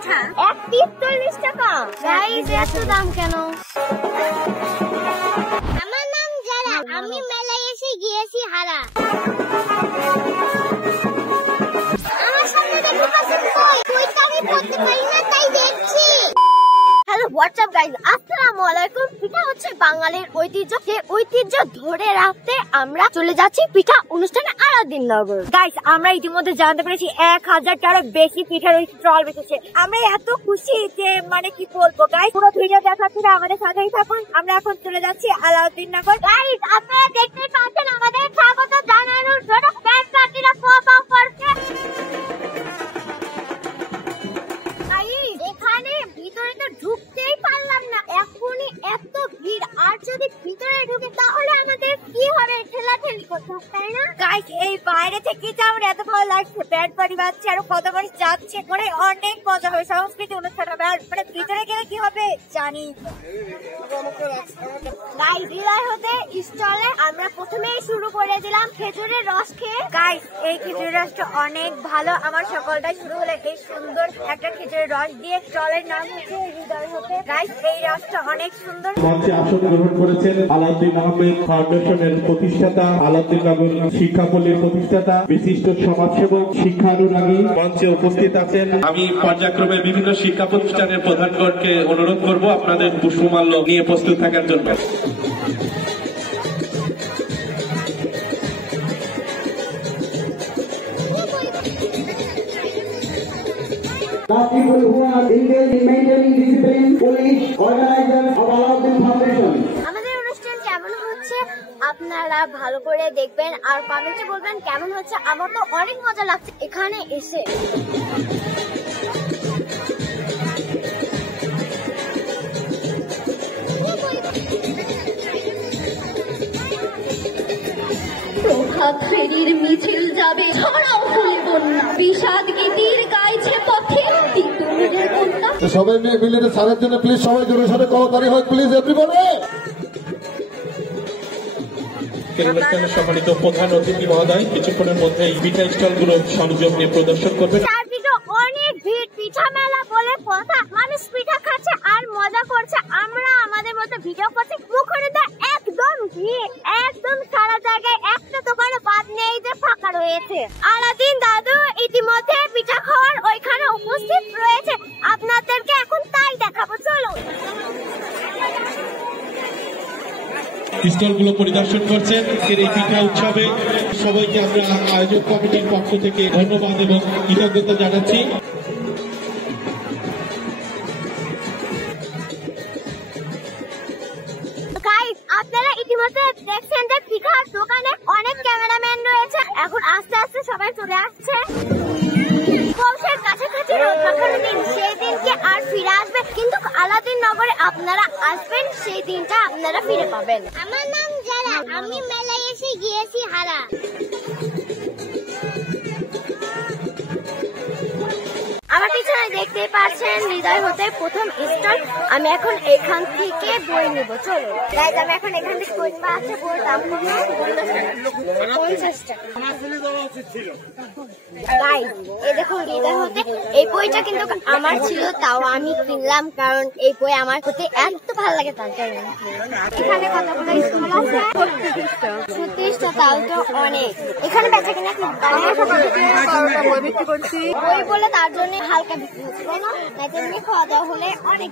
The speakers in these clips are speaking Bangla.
পিঠা 1 পিস 40 টাকা। গাইস এত দাম কেন? আমার নাম যারা, আমি মেলায় এসে গিয়েছি হারা। আমার সামনে দেখতে পাচ্ছেন কইটা আমি পড়তে পারি না তাই দেখছি। হ্যালো হোয়াটসঅ্যাপ গাইস, আসসালামু আলাইকুম। পিঠা হচ্ছে বাঙালির ঐতিহ্য, সেই ঐতিহ্য ধরে রাখতে আমরা চলে যাচ্ছি পিঠা অনুষ্ঠানে আলাউদ্দিননগর। গাইস আমরা ইতিমধ্যে জানতে পেরেছি 1000টারও বেশি পিঠার ওই স্টল বসেছে। আমরা এত খুশি যে মানে কি বলবো। গাইস পুরো ভিডিও দেখার জন্য আমাদের সাথেই থাকুন। আমরা এখন চলে যাচ্ছি আলাউদ্দিননগর। গাইস আপনারা দেখতেই পাচ্ছেন আমাদের স্বাগত জানানোর জন্য ব্যান্ড পার্টিরা পপ আপ করছে। এখানে ভিতরে তো ঢুকতেই পারলাম না, এখনই এত ভিড়। আর যদি ভিতরে ঢুকে তাহলে আমাদের কি হবে, ঠেলাঠেলি করতে হবে তাই না? গাইস এই বাইরে থেকে যে আমার এত ভালো লাগছে, ব্যান্ড পার্টি বাজছে আর কত মানুষ যাচ্ছে, মানে অনেক মজা হবে, সংস্কৃতি অনুষ্ঠান হবে। আর মানে ভিতরে গেলে কি হবে জানি। গাইস বিদায় হতে স্টলে আমরা প্রথমেই শুরু করে দিলাম খেজুরের রস খেয়ে। গাইস এই খেজুরের রসটা অনেক ভালো। আমার সকালটাই শুরু হলো এই সুন্দর একটা খেজুরের রস দিয়ে। স্টলের নাম হচ্ছে হৃদয় হতে। গাইস এই রসটা অনেক সুন্দর। মঞ্চে আসন গ্রহণ করেছেন আলাউদ্দিন আহমেদ ফাউন্ডেশনের প্রতিষ্ঠাতা, আলাউদ্দিননগর শিক্ষাপল্লীর প্রতিষ্ঠাতা, বিশিষ্ট সমাজসেবক, শিক্ষানুরাগী। মঞ্চে উপস্থিত আছেন। আমি পর্যায়ক্রমে বিভিন্ন শিক্ষা প্রতিষ্ঠানের প্রধানগণকে অনুরোধ করব আপনাদের পুষ্পমাল্য নিয়ে প্রস্তুত থাকার জন্য। People who are engaged in maintaining discipline, police, organizers of Alauddin Foundation. আমাদের অনুষ্ঠান কেমন হচ্ছে আপনারা ভালো করে দেখবেন আর কমেন্টে বলবেন কেমন হচ্ছে। আমার তো অনেক মজা লাগছে এখানে এসে। প্রভাত ফেরির মিছিল যাবে ছড়াও ফুলে বন্যা, বিষাদ গীতির গাইছে পথে তিতুমিরের কন্যা। সবাই মিলে সারের জন্য প্লিজ সবাই জোরে সোরে করতালি হয় প্লিজ এভরিবডি। অনুষ্ঠানের সম্মানিত প্রধান অতিথি মহোদয় কিছুক্ষণের মধ্যে পিঠা স্টলগুলো সংযোগ নিয়ে প্রদর্শন করবেন। চারদিকে অনেক ভিড়, পিঠা মেলা বলে কথা, মানুষ পিঠা খাচ্ছে আর মজা করছে। আমরা আমাদের মতো ভিডিও করছি, মুখরিদা একদম ভিড়, একদম সারা জায়গায় একটা দোকানে বাদ নেই যে ফাঁকা রয়েছে। আলাউদ্দিন দাদু ইতিমধ্যে পিঠা খাওয়ার ওইখানে উপস্থিত রয়েছে, আপনাদেরকে এখন তাই দেখাবো, চলো। স্টলগুলো পরিদর্শন করছেন এই পিঠা উৎসবে। সবাইকে আমরা আয়োজক কমিটির পক্ষ থেকে ধন্যবাদ এবং কৃতজ্ঞতা জানাচ্ছি। আপনারা ইতিমধ্যে দেখছেন যে পিঠার দোকানে অনেক ক্যামেরাম্যান রয়েছে। এখন আস্তে আস্তে সবাই চলে আসছে। পৌষের কাছাকাছি রোজগার দিন, সেই দিনকে আর ফিরে আসবে, কিন্তু আলাউদ্দিননগরে আপনারা আসবেন, সেই দিনটা আপনারা ফিরে পাবেন। আমার নাম যারা, আমি মেলায় এসে গিয়েছি হারা। আমার পিছনে দেখতে পাচ্ছেন হৃদয় হতে প্রথম স্টল। আমি এখন এখান থেকে বই নিব, চলো। গাইস আমি এখন এখান থেকে বই নিব। আছে বইয়ের দাম কত? 50 টাকা। গাইস এই দেখুন হৃদয় হতে এই বইটা কিন্তু আমার ছিল, তাও আমি কিনলাম কারণ এই বই আমার হতে এত ভালো লাগে তার জন্য। এখানে কতগুলো স্টল আছে? 36 টা, তাও তো অনেক। এখানে বেচা কিনা কি বই বলে তার জন্য হালকা বিক্রি হচ্ছে না, তাই জন্য খাওয়া দাওয়া হলে অনেক।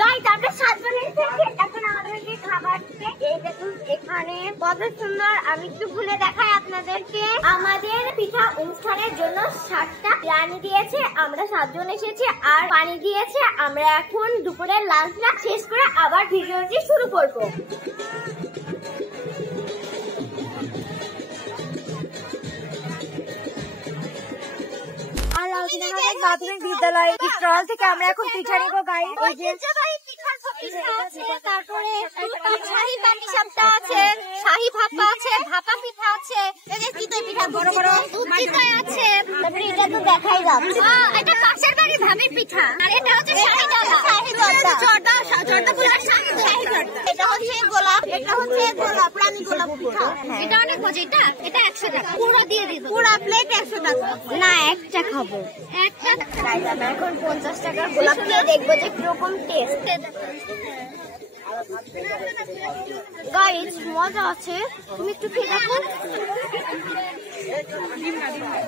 গাইস আমরা 7 জন এসেছি, এখন আমাদেরকে খাবার দিবে। এই দেখুন এখানে কত সুন্দর। আমি একটু খুলে দেখাই আপনাদেরকে। আমাদের পিঠা অনুষ্ঠানের জন্য 7টা রানি দিয়েছে, আমরা 7 জন এসেছি, আর পানি দিয়েছে। আমরা এখন দুপুরের লাঞ্চটা শেষ করে আবার ভিডিওটি শুরু করব। আলাউদ্দিননগর প্রাথমিক বিদ্যালয় স্টল থেকে আমরা এখন পিঠা নিব। গাইস তারপরে শাহী পাটিসাপটা আছে, শাহী ভাপা আছে, ভাপা পিঠা আছে, এই যে চিতই পিঠা বড় বড় চিতই আছে। তারপরে এটা তো দেখাই যাচ্ছে, এটা কাঁচের বাড়ি ভাবে পিঠা, আর এটা হচ্ছে শাহী জর্দা। জর্দা বলার সাথে শাহী জর্দা। এটা হচ্ছে গোলাপ, এটা হচ্ছে গোলাপ, রানী গোলাপ পিঠা। এটা অনেক মজা। এটা 100 টাকা পুরো দিয়ে দিই। পুরো প্লেট 100 টাকা। না, একটা খাবো, একটা। আমরা এখন 50 টাকার গোলাপ খেয়ে দেখবো যে কিরকম টেস্ট। গাইস, মজা আছে, তুমি একটু খেয়ে দেখো।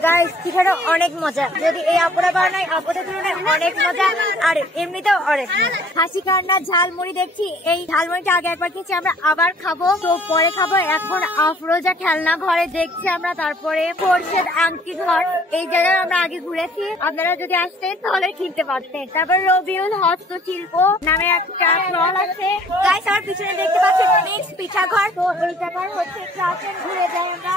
গাইস, পিঠাটা অনেক মজা। যদি এই আপুরা বানায়, আপুদের তুলনায় অনেক মজা, আর এমনিতেও অনেক মজা। হাসি কান্না ঝালমুড়ি দেখছি, এই ঝালমুড়িটা আগে একবার খেয়েছি, আমরা আবার খাবো, তো পরে খাবো। এখন আফরোজা খেলনা ঘরে দেখছি আমরা, তারপরে খোরশেদ আংটি ঘর, এই জায়গায় আমরা আগে ঘুরেছি, আপনারা যদি আসতেন তাহলে কিনতে পারতেন। তারপর রবিউল হস্তশিল্প নামে একটা স্টল আছে। গাইস, আমার পিছনে দেখতে পাচ্ছেন মিক্স পিঠা ঘর, তো এই জায়গায় হচ্ছে ক্লাসে ঘুরে যাই আমরা।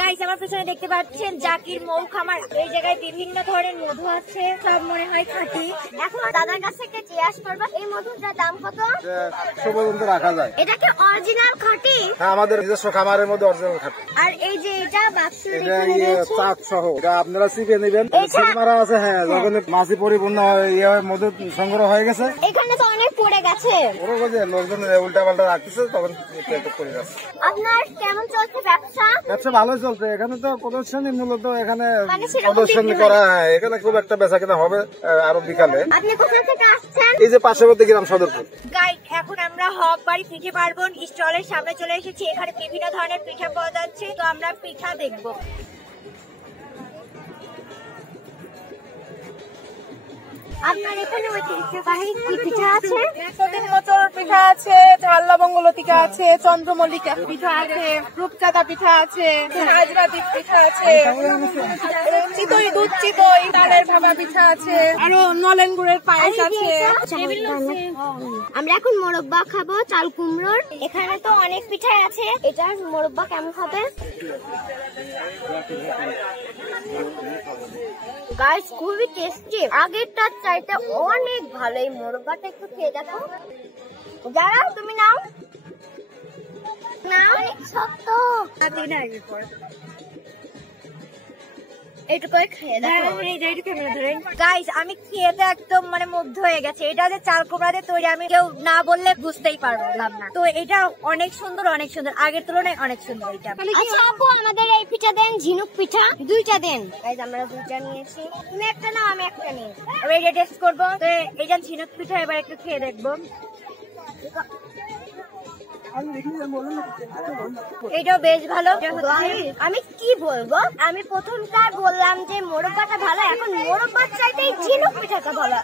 গাইস, আমার পিছনে দেখতে পাচ্ছেন জাকির মৌ খামার, এই জায়গায় বিভিন্ন ধরনের মধু আছে, সব মনে হয় খাঁটি। এখন দাদার কাছ থেকে জিজ্ঞাসা করবো এই মধুটার দাম কত? 100 পর্যন্ত রাখা যায়। এটা কি অরিজিনাল খাঁটি? হ্যাঁ, আমাদের নিজস্ব খামারের মধ্যে অরিজিনাল খাঁটি। আর এই যে এটা বাক্স, এটা চাঁদ সহ, এটা আপনারা চিপে নেবেন। মারা আছে, হ্যাঁ, যখন মাছি পরিপূর্ণ মধু সংগ্রহ হয়ে গেছে, এখানে তো অনেক পড়ে গেছে, লোকজন উল্টা পাল্টা রাখতেছে, তখন করে যাচ্ছে। আপনার কেমন চলছে ব্যবসা? ব্যবসা ভালোই চলছে। এখানে তো প্রদর্শনী, মূলত এখানে মানে সেরকম প্রদর্শনী করা, এখানে খুব একটা বেচা কেনা হবে আরো বিকালে। আপনি কোথা থেকে আসছেন? এই যে পার্শ্ববর্তী গ্রাম সদরপুর। গাইড, এখন আমরা হক বাড়ি পিঠে পার্বণ স্টলের সামনে চলে এসেছি। এখানে বিভিন্ন ধরনের পিঠা পাওয়া যাচ্ছে, তো আমরা পিঠা দেখবো। আপনার এখানে ঐতিহ্যবাহী কি পিঠা আছে? মোচর পিঠা আছে, ঝাল লবঙ্গ লতিকা আছে, চন্দ্রমল্লিকা পিঠা আছে, রূপচাঁদা পিঠা আছে, হাজরা দ্বীপ পিঠা আছে, চিতই দুধ চিতই, তালের ভাপা পিঠা আছে, আরো নলেন গুড়ের পায়েস আছে। আমরা এখন মোরব্বা খাবো, চাল কুমড়োর। এখানে তো অনেক পিঠাই আছে, এটার মোরব্বা কেমন হবে? গাইস, খুবই টেস্টি, আগেরটার চাইতে অনেক ভালো। এই মোরব্বাটা একটু খেয়ে দেখো। যারা তুমি নাও না, অনেক শক্ত। গাইস, আমি খেয়েতে একদম মানে মুগ্ধ হয়ে গেছে। এটা যে চাল কুমড়া দিয়ে তৈরি, আমি কেউ না বললে বুঝতেই পারলাম না। তো এটা অনেক সুন্দর, অনেক সুন্দর, আগের তুলনায় অনেক সুন্দর। এটা আচ্ছা আপু, আমাদের এই পিঠা দেন, ঝিনুক পিঠা 2টা দেন। গাইস, আমরা 2টা নিয়েছি, তুমি একটা নাও, আমি একটা নিই। এবার এটা টেস্ট করবো। তো এইটা ঝিনুক পিঠা, এবার একটু খেয়ে দেখবো। এটাও বেশ ভালো। আমি কি বলবো, আমি প্রথমবার বললাম যে মোরব্বাটা ভালো, এখন মোরব্বার চাইতে ঝিনুক পিঠাটা ভালো,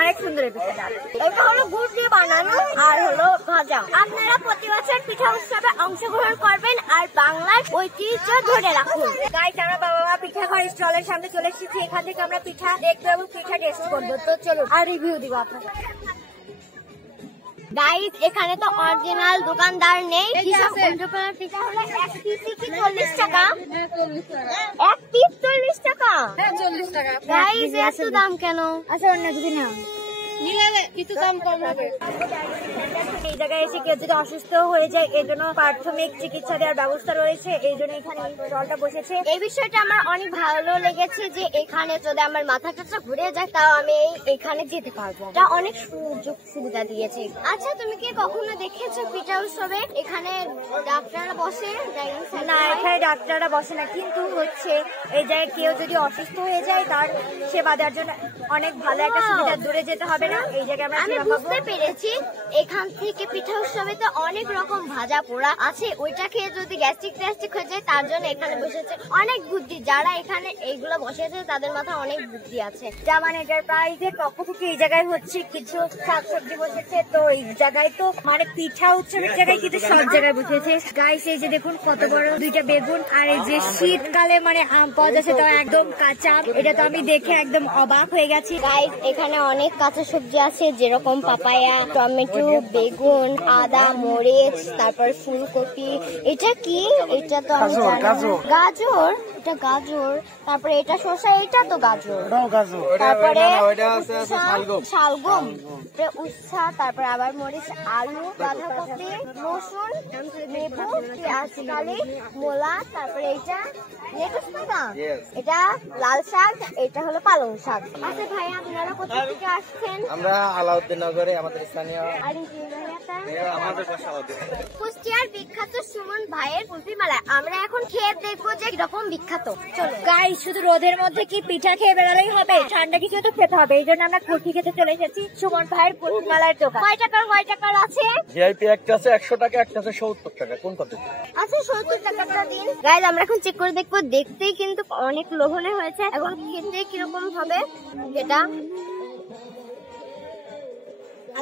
অনেক সুন্দর পিঠাটা। এটা হলো গুড় দিয়ে বানানো আর হলো ভাজা। আপনারা প্রতি বছর পিঠা উৎসবে অংশগ্রহণ করবেন আর বাংলার ঐতিহ্য ধরে রাখুন। গাইস, আমরা বাবা পিঠা ঘর স্টলের সামনে চলে এসেছি। এখান থেকে আমরা পিঠা দেখবো এবং পিঠা টেস্ট করবো। তো চলো আর রিভিউ দিব আপনাকে। গাইস, এখানে তো অরিজিনাল দোকানদার নেই। পিঠা হলো 1 পিস 40 টাকা। 1 পিস 40 টাকা? হ্যাঁ, 40 টাকা। গাইস, এত দাম কেন? আচ্ছা, অন্য যদি না নিলে কিছু দাম কম হবে। এই জায়গায় এসে কেউ যদি অসুস্থ হয়ে যায়, এর জন্য প্রাথমিক চিকিৎসা দেওয়ার ব্যবস্থা রয়েছে, এই জন্য এখানে স্টলটা বসেছে। এই বিষয়টা আমার অনেক ভালো লেগেছে যে এখানে যদি আমার মাথাটা ঘুরে যায়, তাও আমি এখানে যেতে পারবো। এটা অনেক সুযোগ সুবিধা দিয়েছে। আচ্ছা, তুমি কি কখনো দেখেছো পিঠা উৎসবে এখানে ডাক্তাররা বসে? না, এখানে ডাক্তাররা বসে না, কিন্তু হচ্ছে এই জায়গায় কেউ যদি অসুস্থ হয়ে যায়, তার সেবা দেওয়ার জন্য অনেক ভালো একটা সুবিধা। দূরে যেতে হবে না, এই জায়গায় আমি বুঝতে পেরেছি। এখান থেকে পিঠা উৎসবে তো অনেক রকম ভাজা পোড়া আছে, ওইটা খেয়ে যদি গ্যাস্ট্রিক হয়ে যায়, তার জন্য এখানে বসেছে অনেক বুদ্ধি। যারা এখানে এইগুলো বসেছে তাদের মাথায় অনেক বুদ্ধি আছে। যেমন এন্টারপ্রাইজের পক্ষ থেকে এই জায়গায় হচ্ছে কিছু শাকসবজি বসেছে, তো এই জায়গায় তো মানে পিঠা উৎসবের জায়গায় কিন্তু সব জায়গায় বসেছে। গাইস, এই যে দেখুন কত বড় 2টা বেগুন, আর এই যে শীতকালে মানে আম পাওয়া যাচ্ছে, তো একদম কাঁচা। এটা তো আমি দেখে একদম অবাক হয়ে গেছি। গাইস, এখানে অনেক কাঁচা শাকসবজি আছে, যেরকম পাপায়া, টমেটো, বেগুন, আদা, মরিচ, তারপর ফুলকপি। এটা কি? এটা তো আমি গাজর, এটা গাজর। তারপরে এটা শসা, এটা তো গাজর। তারপরে শালগম, উচ্ছা, তারপরে আবার মরিচ, আলু, বাঁধাকপি, রসুন, লেবু, পেঁয়াজ কালি, মূলা, তারপরে এটা লেটুস পাতা, এটা লাল শাক, এটা হলো পালং শাক। আচ্ছা ভাই, আপনারা কোথা থেকে আসছেন? আমরা আলাউদ্দিন নগরে, আমাদের স্থানীয়। আর কুষ্টিয়ার বিখ্যাত সুমন ভাইয়ের কুলফি মেলা। আমরা এখন খেয়ে দেখবো যে কিরকম বিখ্যাত। চলো গাইস, শুধু রোদের মধ্যে কি পিঠা খেয়ে বেড়ালেই হবে? ঠান্ডা কিছু তো খেতে হবে, এই জন্য আমরা কুলফি খেতে চলে এসেছি সুমন ভাইয়ের কুলফি মেলার দোকান। কয় টাকার আছে? ভিআইপি একটা আছে 100 টাকা, একটা আছে 70 টাকা। কোন কত? আচ্ছা 70 টাকাটা দিন। গাইস, আমরা এখন চেক করে দেখবো। দেখতেই কিন্তু অনেক লোভনে হয়েছে, এখন খেতে কিরকম হবে এটা।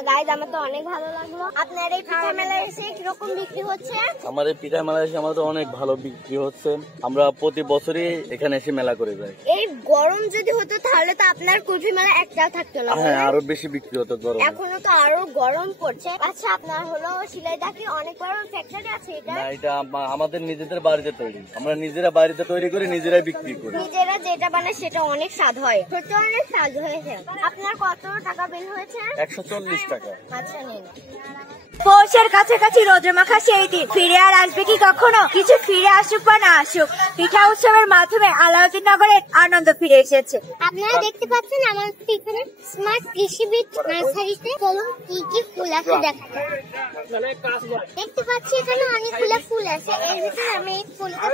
গাইস, আমার তো অনেক ভালো লাগলো। আপনার এই পিঠা মেলায় এসে কিরকম বিক্রি হচ্ছে? আমার এই পিঠা মেলায় এসে আমাদের অনেক ভালো বিক্রি হচ্ছে। আমরা প্রতি বছরই এখানে এসে মেলা করে যাই। এই গরম যদি হতো তাহলে তো আপনার কুলফি মেলা একটা থাকতো না। হ্যাঁ, আরো বেশি বিক্রি হতো গরম। এখনো তো আরো গরম পড়ছে। আচ্ছা, আপনার হলো সিলাইদা কি অনেক বড় ফ্যাক্টরি আছে? এটা না, এটা আমাদের নিজেদের বাড়িতে তৈরি। আমরা নিজেরা বাড়িতে তৈরি করে নিজেরাই বিক্রি করি। নিজেরা যেটা বানায় সেটা অনেক স্বাদ হয়, সত্যি অনেক স্বাদ হয়েছে। আপনার কত টাকা বিল হয়েছে? 140 টাকা। আচ্ছা, নিন। পৌষের কাছাকাছি রোদ্রমাখা সেই দিন ফিরে আর আসবে কি কখনো? কিছু ফিরে আসুক বা না আসুক, পিঠা উৎসবের মাধ্যমে আলাউদ্দিন নগরের আনন্দ ফিরে এসেছে। আপনারা দেখতে পাচ্ছেন আমার এখানে স্মার্ট কৃষিবিদ নার্সারিতে চলুন কি কি ফুল আছে দেখাতে। দেখতে পাচ্ছি এখানে অনেকগুলো ফুল আছে, এর ভিতরে আমি এই ফুলটা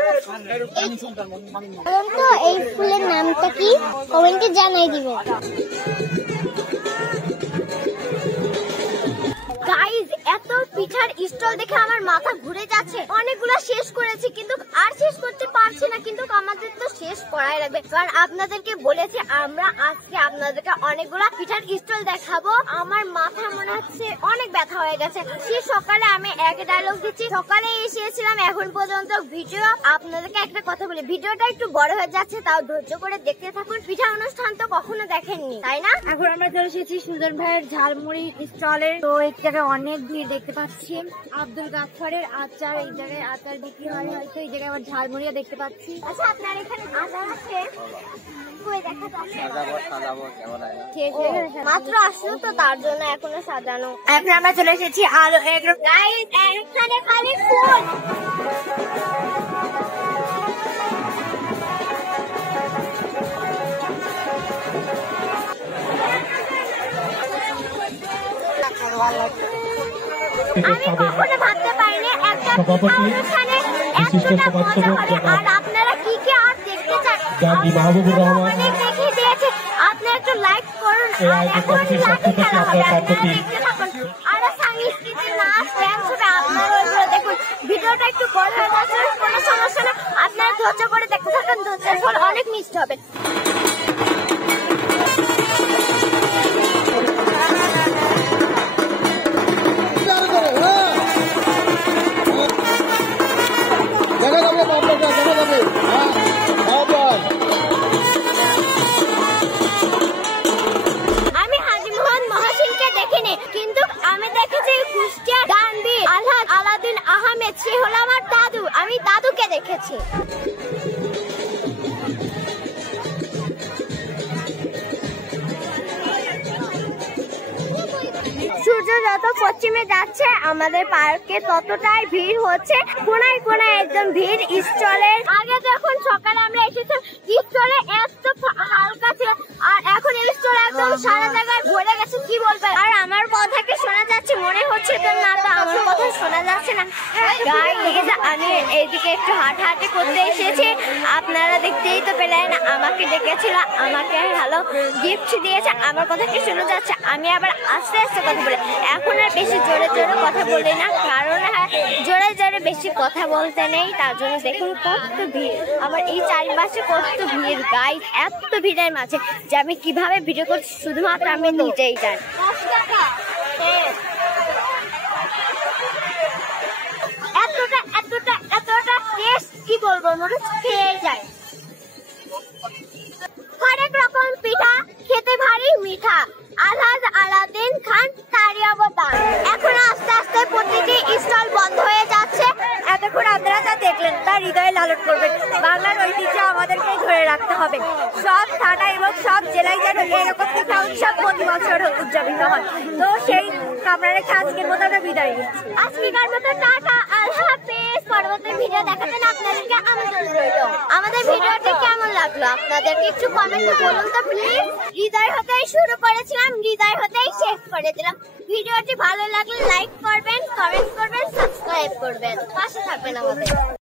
তো এই ফুলের নামটা কি কমেন্টে জানাই দিবেন। গাইজ, এত পিঠার স্টল দেখে আমার মাথা ঘুরে যাচ্ছে। অনেকগুলো শেষ করেছি কিন্তু আর শেষ করতে পারছি না, কিন্তু আমাদের তো শেষ করাই লাগবে, কারণ আপনাদেরকে বলেছি আমরা আজকে আপনাদেরকে অনেকগুলো পিঠার স্টল দেখাবো। আমার মাথা মনে হচ্ছে অনেক ব্যথা হয়ে গেছে। সে সকালে আমি এক ডায়লগ দিচ্ছি, সকালে এসেছিলাম, এখন পর্যন্ত ভিডিও। আপনাদেরকে একটা কথা বলি, ভিডিওটা একটু বড় হয়ে যাচ্ছে, তাও ধৈর্য করে দেখতে থাকুন। পিঠা অনুষ্ঠান তো কখনো দেখেননি, তাই না? এখন আমরা চলে এসেছি সুজন ভাইয়ের ঝালমুড়ি স্টলে। তো এই জায়গায় অনেক ভিড় দেখতে পাচ্ছি। আব্দুল গাফফারের আচার, এই জায়গায় আচার বিক্রি হয় হয়তো, এই জায়গায় আবার ঝালমুড়িও দেখতে পাচ্ছি। আচ্ছা, আপনার এখানে আচার আছে? মাত্র আসলো তো, তার জন্য এখনো সাজানো। এখন আমরা চলে এসেছি আলু এগরোল। এখানে খালি ফুল। আমি কখনো ভাবতে পারিনি একটা অনুষ্ঠানে এতটা মজা হবে। আর আপনারা কি কি আর দেখতে চান অনেক দেখিয়ে দিয়েছে। আপনি একটু লাইক করুন, আর সাংস্কৃতিক নাচ ড্যান্স হবে, আপনারা ওইগুলো দেখুন। ভিডিওটা একটু বড় হয়ে যাচ্ছে, কোনো সমস্যা না, আপনারা ধৈর্য করে দেখতে থাকেন, ধৈর্যের ফল অনেক মিষ্টি হবে। আমি হাজী মোহাম্মদ মহসিনকে দেখিনি, কিন্তু আমি দেখেছি কুষ্টিয়া ডানবীর আলহাজ আলাউদ্দিন আহমেদ, সে হলো আমার দাদু। আমি দাদুকে দেখেছি। সূর্য যত পশ্চিমে যাচ্ছে আমাদের পার্কে ততটাই ভিড় হচ্ছে, কোনায় কোনায় একদম ভিড় স্টলের। আগে যখন সকালে আমরা এসেছিলাম স্টলে এত হালকা ছিল, আর এখন স্টল একদম সারা জায়গায় ভরে গেছে, কি বলবেন। আর আমার কথা কি শোনা যাচ্ছে? মনে হচ্ছে তো না, তো আমার কথা শোনা যাচ্ছে না। আমি এইদিকে একটু হাঁটাহাঁটি করতে এসেছি, আপনারা দেখতেই তো পেলেন। আমাকে ডেকেছিল, আমাকে ভালো গিফট দিয়েছে, আমার কথা কি শোনা যাচ্ছে? আমি আবার আস্তে আস্তে কথা বলি, এখন আর বেশি জোরে জোরে কথা বলি না, কারণ জোরে জোরে বেশি কথা বলতে নেই। তার জন্য দেখুন কত ভিড়, আমার এই চারিপাশে কত ভিড়। গাইস, এত ভিড়ের মাঝে যে আমি কিভাবে ভিডিও করছি শুধুমাত্র আমি নিজেই জানি। এতটা এতটা এতটা টেস্ট, কি বলবো, মনে খেয়ে যায়। হরেক রকম পিঠা খেতে ভারী মিঠা। আলহাজ হৃদয়ে লালন করবেন। বাংলার ঐতিহ্য আমাদেরকে ধরে রাখতে হবে। সব থানা এবং সব জেলায় যেন এরকম পিঠা উৎসব প্রতি বছর উদযাপিত হয়। তো সেই কামনা রেখে আজকের মতো আমরা বিদায় নিচ্ছি। আজকের মতো টাটা, আল্লাহ হাফেজ। পরবর্তী ভিডিও দেখাতে আপনাদেরকে আমন্ত্রণ রইল। আমাদের ভিডিওটি কেমন লাগলো আপনাদেরকে একটু কমেন্টে বলুন তো প্লিজ। হৃদয় হতেই শুরু করেছিলাম, হৃদয় হতেই শেষ করে দিলাম। ভিডিওটি ভালো লাগলে লাইক করবেন, কমেন্ট করবেন, সাবস্ক্রাইব করবেন, পাশে থাকবেন আমাদের।